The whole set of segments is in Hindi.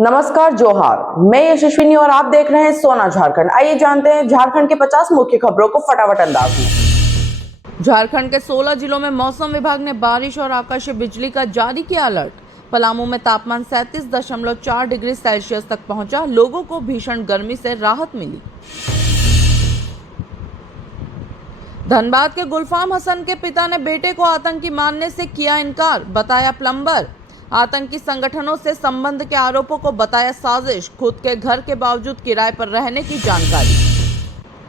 नमस्कार, जोहार। मैं यशस्विनी और आप देख रहे हैं सोना झारखंड। आइए जानते हैं झारखंड के 50 मुख्य खबरों को फटाफट अंदाज में। झारखंड के 16 जिलों में मौसम विभाग ने बारिश और आकाशीय बिजली का जारी किया अलर्ट। पलामू में तापमान 37.4 डिग्री सेल्सियस तक पहुंचा। लोगों को भीषण गर्मी से राहत मिली। धनबाद के गुलफाम हसन के पिता ने बेटे को आतंकी मानने से किया इनकार, बताया प्लम्बर। आतंकी संगठनों से संबंध के आरोपों को बताया साजिश। खुद के घर के बावजूद किराए पर रहने की जानकारी।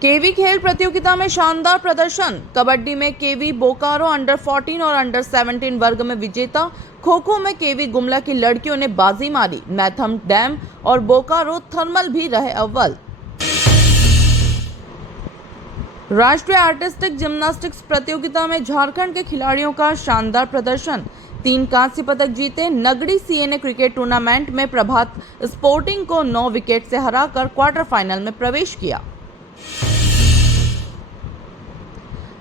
केवी खेल प्रतियोगिता में शानदार प्रदर्शन। कबड्डी में केवी बोकारो अंडर 14 और अंडर 17 वर्ग में विजेता। खो खो में केवी गुमला की लड़कियों ने बाजी मारी। मैथम डैम और बोकारो थर्मल भी रहे अव्वल। राष्ट्रीय आर्टिस्टिक जिम्नास्टिक्स प्रतियोगिता में झारखंड के खिलाड़ियों का शानदार प्रदर्शन। 3 कांस्य पदक जीते। नगड़ी सीएनए क्रिकेट टूर्नामेंट में प्रभात स्पोर्टिंग को 9 विकेट से हराकर क्वार्टर फाइनल में प्रवेश किया।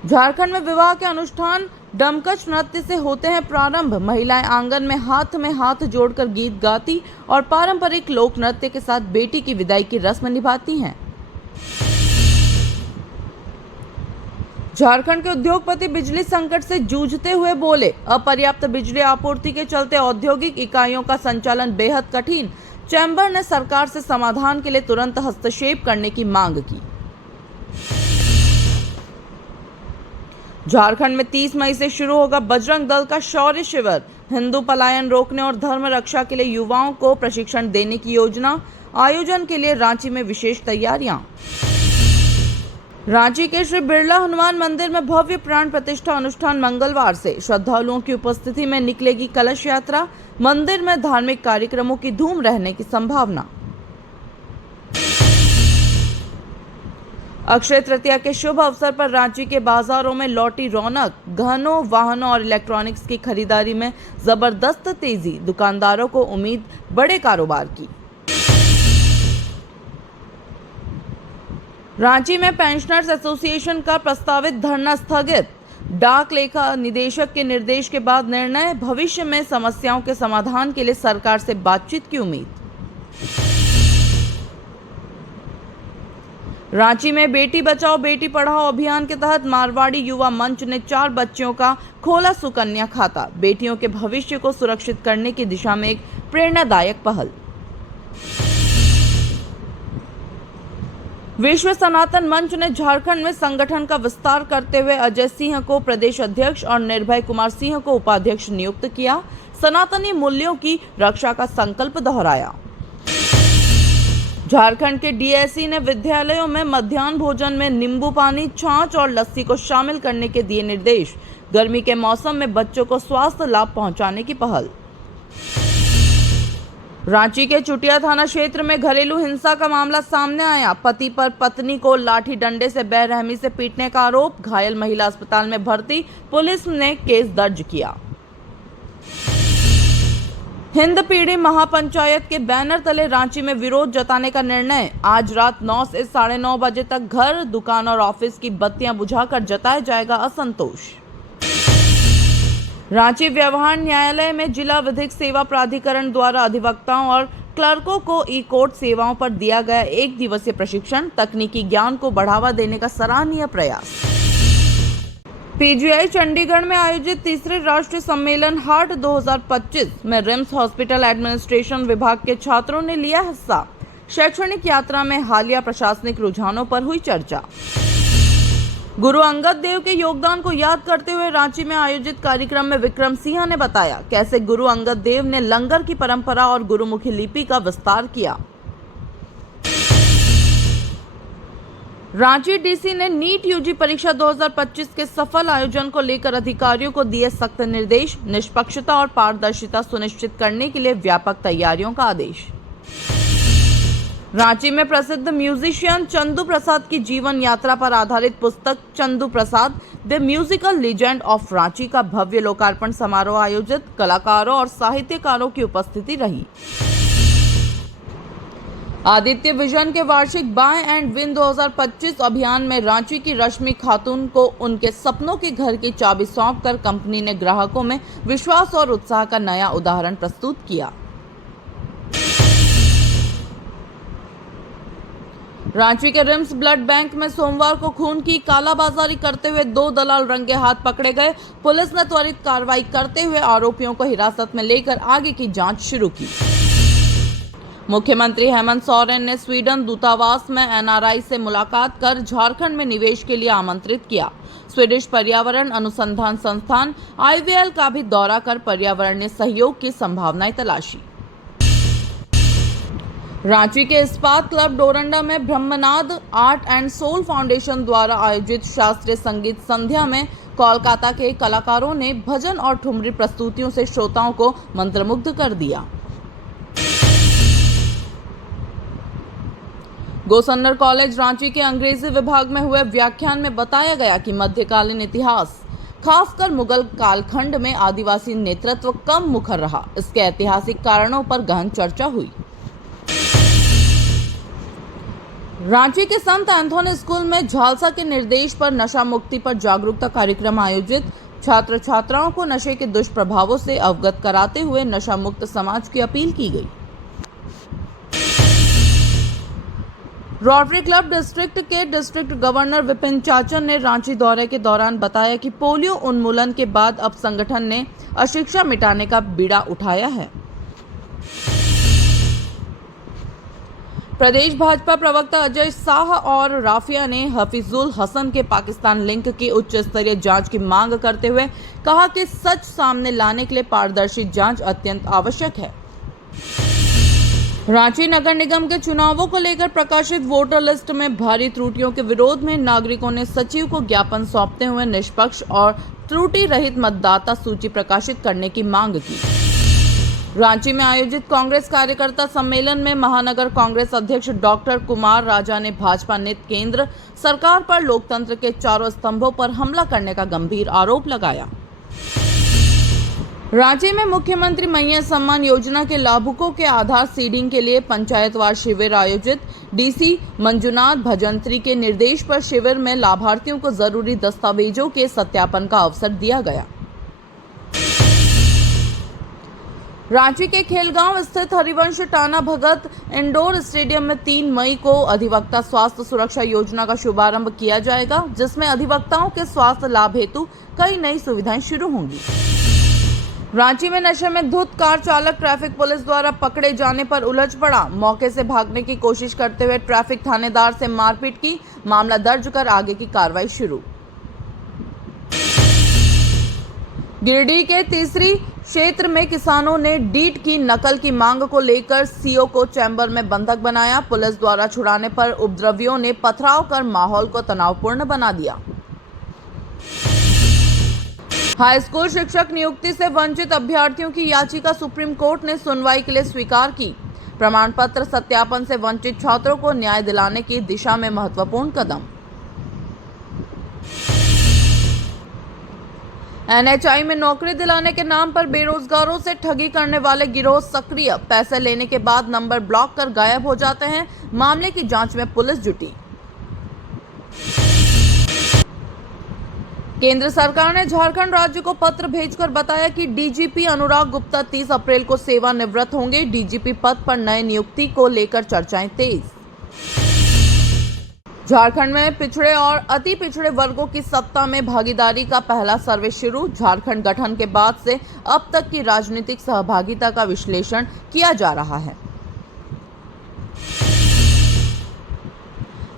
झारखंड में विवाह के अनुष्ठान डमकच नृत्य से होते हैं प्रारंभ। महिलाएं आंगन में हाथ जोड़कर गीत गाती और पारंपरिक लोक नृत्य के साथ बेटी की विदाई की रस्म निभाती हैं। झारखंड के उद्योगपति बिजली संकट से जूझते हुए बोले, अपर्याप्त बिजली आपूर्ति के चलते औद्योगिक इकाइयों का संचालन बेहद कठिन। चैम्बर ने सरकार से समाधान के लिए तुरंत हस्तक्षेप करने की मांग की। झारखंड में 30 मई से शुरू होगा बजरंग दल का शौर्य शिविर। हिंदू पलायन रोकने और धर्म रक्षा के लिए युवाओं को प्रशिक्षण देने की योजना। आयोजन के लिए रांची में विशेष तैयारियां। रांची के श्री बिरला हनुमान मंदिर में भव्य प्राण प्रतिष्ठा अनुष्ठान मंगलवार से। श्रद्धालुओं की उपस्थिति में निकलेगी कलश यात्रा। मंदिर में धार्मिक कार्यक्रमों की धूम रहने की संभावना। अक्षय तृतीया के शुभ अवसर पर रांची के बाजारों में लौटी रौनक। गहनों, वाहनों और इलेक्ट्रॉनिक्स की खरीदारी में जबरदस्त तेजी। दुकानदारों को उम्मीद बड़े कारोबार की। रांची में पेंशनर्स एसोसिएशन का प्रस्तावित धरना स्थगित। डाक लेखा निदेशक के निर्देश के बाद निर्णय। भविष्य में समस्याओं के समाधान के लिए सरकार से बातचीत की उम्मीद। रांची में बेटी बचाओ बेटी पढ़ाओ अभियान के तहत मारवाड़ी युवा मंच ने 4 बच्चियों का खोला सुकन्या खाता। बेटियों के भविष्य को सुरक्षित करने की दिशा में एक प्रेरणादायक पहल। विश्व सनातन मंच ने झारखंड में संगठन का विस्तार करते हुए अजय सिंह को प्रदेश अध्यक्ष और निर्भय कुमार सिंह को उपाध्यक्ष नियुक्त किया। सनातनी मूल्यों की रक्षा का संकल्प दोहराया। झारखंड के डीएसई ने विद्यालयों में मध्याह्न भोजन में नींबू पानी, छाछ और लस्सी को शामिल करने के दिए निर्देश। गर्मी के मौसम में बच्चों को स्वास्थ्य लाभ पहुंचाने की पहल। रांची के चुटिया थाना क्षेत्र में घरेलू हिंसा का मामला सामने आया। पति पर पत्नी को लाठी डंडे से बेरहमी से पीटने का आरोप। घायल महिला अस्पताल में भर्ती। पुलिस ने केस दर्ज किया। हिंद पीढ़ी महापंचायत के बैनर तले रांची में विरोध जताने का निर्णय। आज रात 9 से 9:30 बजे तक घर, दुकान और ऑफिस की बत्तियां बुझाकर जताया जाएगा असंतोष। रांची व्यवहार न्यायालय में जिला विधिक सेवा प्राधिकरण द्वारा अधिवक्ताओं और क्लर्कों को ई कोर्ट सेवाओं पर दिया गया 1 दिवसीय प्रशिक्षण। तकनीकी ज्ञान को बढ़ावा देने का सराहनीय प्रयास। पीजीआई चंडीगढ़ में आयोजित 3रे राष्ट्रीय सम्मेलन हार्ट 2025 में रिम्स हॉस्पिटल एडमिनिस्ट्रेशन विभाग के छात्रों ने लिया हिस्सा। शैक्षणिक यात्रा में हालिया प्रशासनिक रुझानों पर हुई चर्चा। गुरु अंगद देव के योगदान को याद करते हुए रांची में आयोजित कार्यक्रम में विक्रम सिंह ने बताया कैसे गुरु अंगद देव ने लंगर की परंपरा और गुरुमुखी लिपि का विस्तार किया। रांची डीसी ने नीट यूजी परीक्षा 2025 के सफल आयोजन को लेकर अधिकारियों को दिए सख्त निर्देश। निष्पक्षता और पारदर्शिता सुनिश्चित करने के लिए व्यापक तैयारियों का आदेश। रांची में प्रसिद्ध म्यूजिशियन चंदू प्रसाद की जीवन यात्रा पर आधारित पुस्तक Chandu Prasad the musical legend of Ranchi का भव्य लोकार्पण समारोह आयोजित। कलाकारों और साहित्यकारों की उपस्थिति रही। आदित्य विजन के वार्षिक बाय एंड विन 2025 अभियान में रांची की रश्मि खातून को उनके सपनों के घर की चाबी सौंपकर कंपनी ने ग्राहकों में विश्वास और उत्साह का नया उदाहरण प्रस्तुत किया। रांची के रिम्स ब्लड बैंक में सोमवार को खून की कालाबाजारी करते हुए 2 दलाल रंगे हाथ पकड़े गए। पुलिस ने त्वरित कार्रवाई करते हुए आरोपियों को हिरासत में लेकर आगे की जांच शुरू की। मुख्यमंत्री हेमंत सोरेन ने स्वीडन दूतावास में एनआरआई से मुलाकात कर झारखंड में निवेश के लिए आमंत्रित किया। स्वीडिश पर्यावरण अनुसंधान संस्थान IVL का भी दौरा कर पर्यावरणीय सहयोग की संभावनाएं तलाशी। रांची के इस्पात क्लब डोरंडा में ब्रह्मनाद आर्ट एंड सोल फाउंडेशन द्वारा आयोजित शास्त्रीय संगीत संध्या में कोलकाता के कलाकारों ने भजन और ठुमरी प्रस्तुतियों से श्रोताओं को मंत्रमुग्ध कर दिया। गोसन्नर कॉलेज रांची के अंग्रेजी विभाग में हुए व्याख्यान में बताया गया कि मध्यकालीन इतिहास खासकर मुगल कालखंड में आदिवासी नेतृत्व कम मुखर रहा। इसके ऐतिहासिक कारणों पर गहन चर्चा हुई। रांची के संत एंथोनी स्कूल में झालसा के निर्देश पर नशा मुक्ति पर जागरूकता कार्यक्रम आयोजित। छात्र छात्राओं को नशे के दुष्प्रभावों से अवगत कराते हुए नशा मुक्त समाज की अपील की गई। रोटरी क्लब डिस्ट्रिक्ट के डिस्ट्रिक्ट गवर्नर विपिन चाचन ने रांची दौरे के दौरान बताया कि पोलियो उन्मूलन के बाद अब संगठन ने अशिक्षा मिटाने का बीड़ा उठाया है। प्रदेश भाजपा प्रवक्ता अजय शाह और राफिया ने हफीजुल हसन के पाकिस्तान लिंक की उच्च स्तरीय जांच की मांग करते हुए कहा कि सच सामने लाने के लिए पारदर्शी जांच अत्यंत आवश्यक है। रांची नगर निगम के चुनावों को लेकर प्रकाशित वोटर लिस्ट में भारी त्रुटियों के विरोध में नागरिकों ने सचिव को ज्ञापन सौंपते हुए निष्पक्ष और त्रुटि रहित मतदाता सूची प्रकाशित करने की मांग की। रांची में आयोजित कांग्रेस कार्यकर्ता सम्मेलन में महानगर कांग्रेस अध्यक्ष डॉक्टर कुमार राजा ने भाजपा नेतृत्व केंद्र सरकार पर लोकतंत्र के चारों स्तंभों पर हमला करने का गंभीर आरोप लगाया। रांची में मुख्यमंत्री मैया सम्मान योजना के लाभुकों के आधार सीडिंग के लिए पंचायतवार शिविर आयोजित। डीसी मंजुनाथ भजंत्री के निर्देश पर शिविर में लाभार्थियों को जरूरी दस्तावेजों के सत्यापन का अवसर दिया गया। रांची के खेलगांव स्थित हरिवंश टाना भगत इंडोर स्टेडियम में 3 मई को अधिवक्ता स्वास्थ्य सुरक्षा योजना का शुभारंभ किया जाएगा, जिसमें अधिवक्ताओं के स्वास्थ्य लाभ हेतु कई नई सुविधाएं शुरू होंगी। रांची में नशे में धुत कार चालक ट्रैफिक पुलिस द्वारा पकड़े जाने पर उलझ पड़ा। मौके से भागने की कोशिश करते हुए ट्रैफिक थानेदार से मारपीट की। मामला दर्ज कर आगे की कार्रवाई शुरू। गिरिडीह के तीसरी क्षेत्र में किसानों ने डीड की नकल की मांग को लेकर सीओ को चैम्बर में बंधक बनाया। पुलिस द्वारा छुड़ाने पर उपद्रवियों ने पथराव कर माहौल को तनावपूर्ण बना दिया। हाई स्कूल शिक्षक नियुक्ति से वंचित अभ्यर्थियों की याचिका सुप्रीम कोर्ट ने सुनवाई के लिए स्वीकार की। प्रमाण पत्र सत्यापन से वंचित छात्रों को न्याय दिलाने की दिशा में महत्वपूर्ण कदम। NHI में नौकरी दिलाने के नाम पर बेरोजगारों से ठगी करने वाले गिरोह सक्रिय। पैसे लेने के बाद नंबर ब्लॉक कर गायब हो जाते हैं। मामले की जांच में पुलिस जुटी। केंद्र सरकार ने झारखंड राज्य को पत्र भेजकर बताया कि डीजीपी अनुराग गुप्ता 30 अप्रैल को सेवानिवृत्त होंगे। डीजीपी पद पर नए नियुक्ति को लेकर चर्चाएं तेज। झारखंड में पिछड़े और अति पिछड़े वर्गों की सत्ता में भागीदारी का पहला सर्वे शुरू। झारखंड गठन के बाद से अब तक की राजनीतिक सहभागिता का विश्लेषण किया जा रहा है।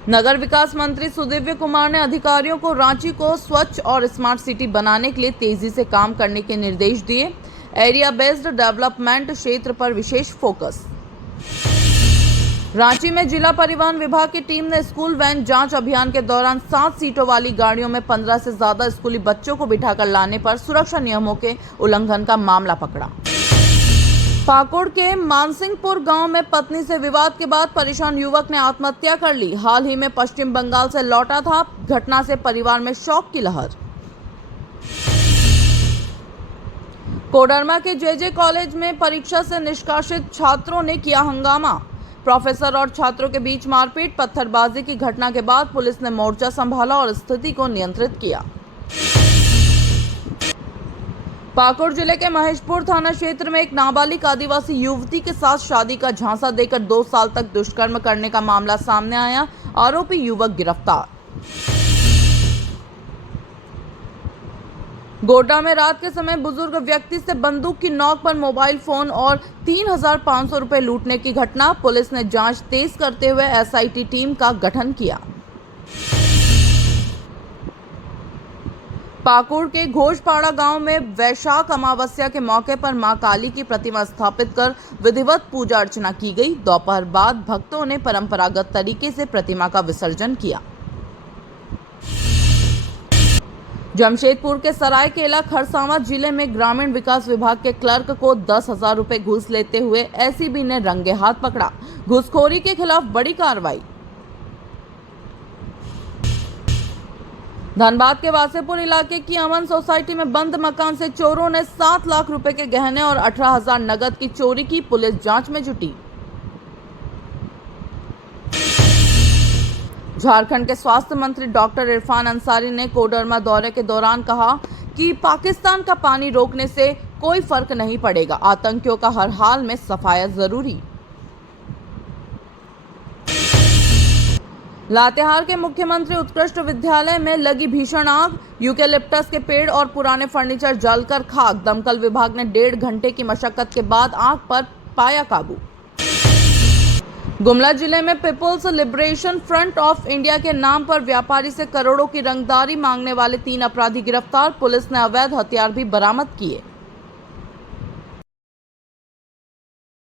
नगर विकास मंत्री सुदिव्य कुमार ने अधिकारियों को रांची को स्वच्छ और स्मार्ट सिटी बनाने के लिए तेजी से काम करने के निर्देश दिए। एरिया बेस्ड डेवलपमेंट क्षेत्र पर विशेष फोकस। रांची में जिला परिवहन विभाग की टीम ने स्कूल वैन जांच अभियान के दौरान 7 सीटों वाली गाड़ियों में 15 से ज्यादा स्कूली बच्चों को बिठाकर लाने पर सुरक्षा नियमों के उल्लंघन का मामला पकड़ा। पाकुड़ के मानसिंहपुर गांव में पत्नी से विवाद के बाद परेशान युवक ने आत्महत्या कर ली। हाल ही में पश्चिम बंगाल से लौटा था। घटना से परिवार में शोक की लहर। कोडरमा के जेजे कॉलेज में परीक्षा से निष्कासित छात्रों ने किया हंगामा। प्रोफेसर और छात्रों के बीच मारपीट पत्थरबाजी की घटना के बाद पुलिस ने मोर्चा संभाला और स्थिति को नियंत्रित किया। पाकुड़ जिले के महेशपुर थाना क्षेत्र में एक नाबालिग आदिवासी युवती के साथ शादी का झांसा देकर 2 साल तक दुष्कर्म करने का मामला सामने आया। आरोपी युवक गिरफ्तार। गोड्डा में रात के समय बुजुर्ग व्यक्ति से बंदूक की नोक पर मोबाइल फोन और 3,500 रुपए लूटने की घटना। पुलिस ने जांच तेज करते हुए एसआईटी टीम का गठन किया। पाकुड़ के घोषपाड़ा गांव में वैशाख अमावस्या के मौके पर मां काली की प्रतिमा स्थापित कर विधिवत पूजा अर्चना की गई। दोपहर बाद भक्तों ने परंपरागत तरीके से प्रतिमा का विसर्जन किया। जमशेदपुर के सरायकेला खरसावां जिले में ग्रामीण विकास विभाग के क्लर्क को 10,000 रुपए घूस लेते हुए एसीबी ने रंगे हाथ पकड़ा। घूसखोरी के खिलाफ बड़ी कार्रवाई। धनबाद के वासेपुर इलाके की अमन सोसाइटी में बंद मकान से चोरों ने 7 लाख रुपए के गहने और 18,000 नगद की चोरी की। पुलिस जांच में जुटी। झारखंड के स्वास्थ्य मंत्री डॉक्टर इरफान अंसारी ने कोडरमा दौरे के दौरान कहा कि पाकिस्तान का पानी रोकने से कोई फर्क नहीं पड़ेगा। आतंकियों का हर हाल में सफाया जरूरी। लातेहार के मुख्यमंत्री उत्कृष्ट विद्यालय में लगी भीषण आग। यूकेलिप्टस के पेड़ और पुराने फर्नीचर जलकर खाक। दमकल विभाग ने 1.5 घंटे की मशक्कत के बाद आग पर पाया काबू। गुमला जिले में people's liberation front of India के नाम पर व्यापारी से करोड़ों की रंगदारी मांगने वाले 3 अपराधी गिरफ्तार। पुलिस ने अवैध हथियार भी बरामद किए।